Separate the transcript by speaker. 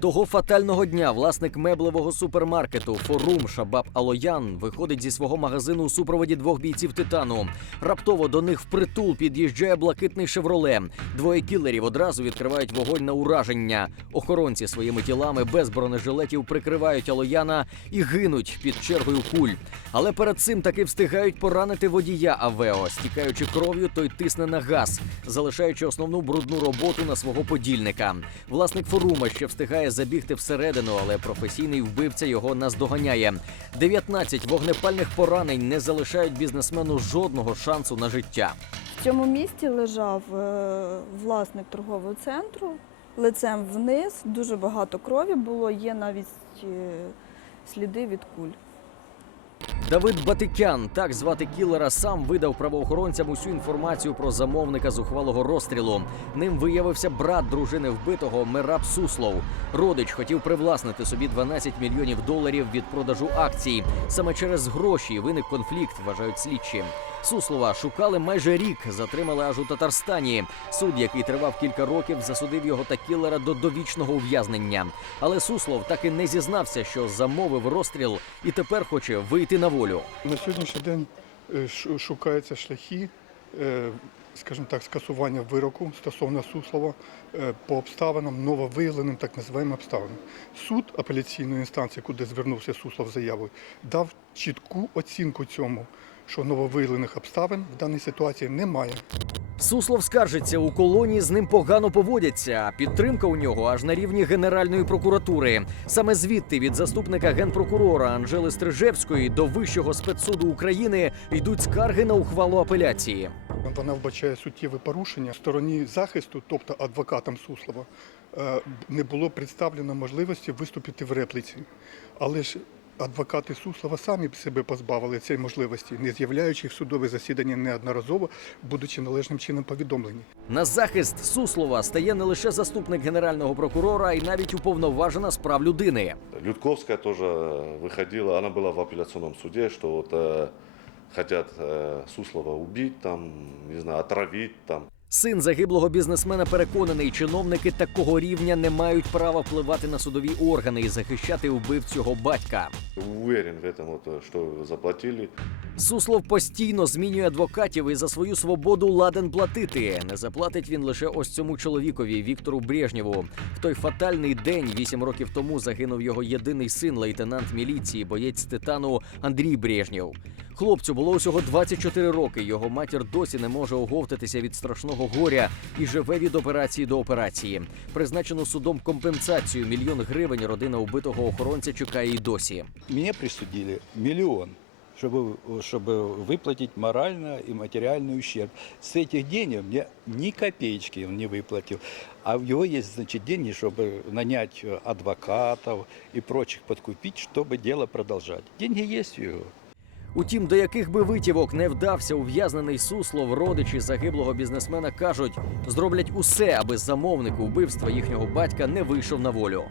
Speaker 1: Того фатального дня власник меблевого супермаркету Форум Шабаб Алоян виходить зі свого магазину у супроводі двох бійців титану. Раптово до них впритул під'їжджає блакитний шевроле. Двоє кілерів одразу відкривають вогонь на ураження. Охоронці своїми тілами без бронежилетів прикривають Алояна і гинуть під чергою куль. Але перед цим таки встигають поранити водія Авео. Стікаючи кров'ю, той тисне на газ, залишаючи основну брудну роботу на свого подільника. Власник форума ще встигає забігти всередину, але професійний вбивця його наздоганяє. 19 вогнепальних поранень не залишають бізнесмену жодного шансу на життя.
Speaker 2: В цьому місті лежав е, власник торгового центру лицем вниз. Дуже багато крові було. Є навіть е, сліди від куль.
Speaker 1: Давид Батикян, так звати кілера, сам видав правоохоронцям усю інформацію про замовника зухвалого розстрілу. Ним виявився брат дружини вбитого Мераб Суслов. Родич хотів привласнити собі 12 мільйонів доларів від продажу акцій. Саме через гроші виник конфлікт, вважають слідчі. Суслова шукали майже рік, затримали аж у Татарстані. Суд, який тривав кілька років, засудив його та кілера до довічного ув'язнення. Але Суслов так і не зізнався, що замовив розстріл і тепер хоче вийти на волю.
Speaker 3: На сьогоднішній день е, шукаються шляхи, е, скажімо так, скасування вироку стосовно Суслова е, по обставинам, нововиявленим так називаємо обставинам. Суд апеляційної інстанції, куди звернувся Суслов заявою, дав чітку оцінку цьому, що нововиявлених обставин в даній ситуації немає.
Speaker 1: Суслов скаржиться, у колонії з ним погано поводяться. а Підтримка у нього аж на рівні Генеральної прокуратури. Саме звідти від заступника генпрокурора Анжели Стрижевської до Вищого спецсуду України йдуть скарги на ухвалу апеляції.
Speaker 3: Вона вбачає суттєве порушення. Стороні захисту, тобто адвокатам Суслова, е, не було представлено можливості виступити в репліці. Але ж адвокати Суслова самі б себе позбавили цієї можливості, не з'являючись в судове засідання неодноразово, будучи належним чином повідомлені.
Speaker 1: На захист Суслова стає не лише заступник генерального прокурора, а й навіть уповноважена з прав людини.
Speaker 4: Людковская тоже выходила, она была в апелляционном суде, что вот э, хотят э, Суслова убить, там, не знаю, отравить, там.
Speaker 1: Син загиблого бізнесмена переконаний, чиновники такого рівня не мають права впливати на судові органи і захищати вбивцього батька.
Speaker 4: Уверен в э, что заплатили.
Speaker 1: Суслов постійно змінює адвокатів і за свою свободу ладен платити. Не заплатить він лише ось цьому чоловікові Віктору Брежнєву. В той фатальний день, вісім років тому, загинув його єдиний син, лейтенант міліції, боєць титану Андрій Брежнєв. Хлопцю було усього 24 роки. Його матір досі не може оговтатися від страшного горя і живе від операції до операції. Призначену судом компенсацію мільйон гривень родина убитого охоронця чекає і досі.
Speaker 5: Мне присудили миллион, чтобы, чтобы выплатить морально и материальный ущерб. С этих денег мне ни копеечки он не выплатил. А у него есть, значит, деньги, чтобы нанять э, адвокатов и прочих подкупить, чтобы дело продолжать. Деньги есть у него.
Speaker 1: Утім, до яких би витівок не вдався ув'язнений суслов, родичі загиблого бізнесмена кажуть, зроблять усе, аби замовник убивства їхнього батька не вийшов на волю.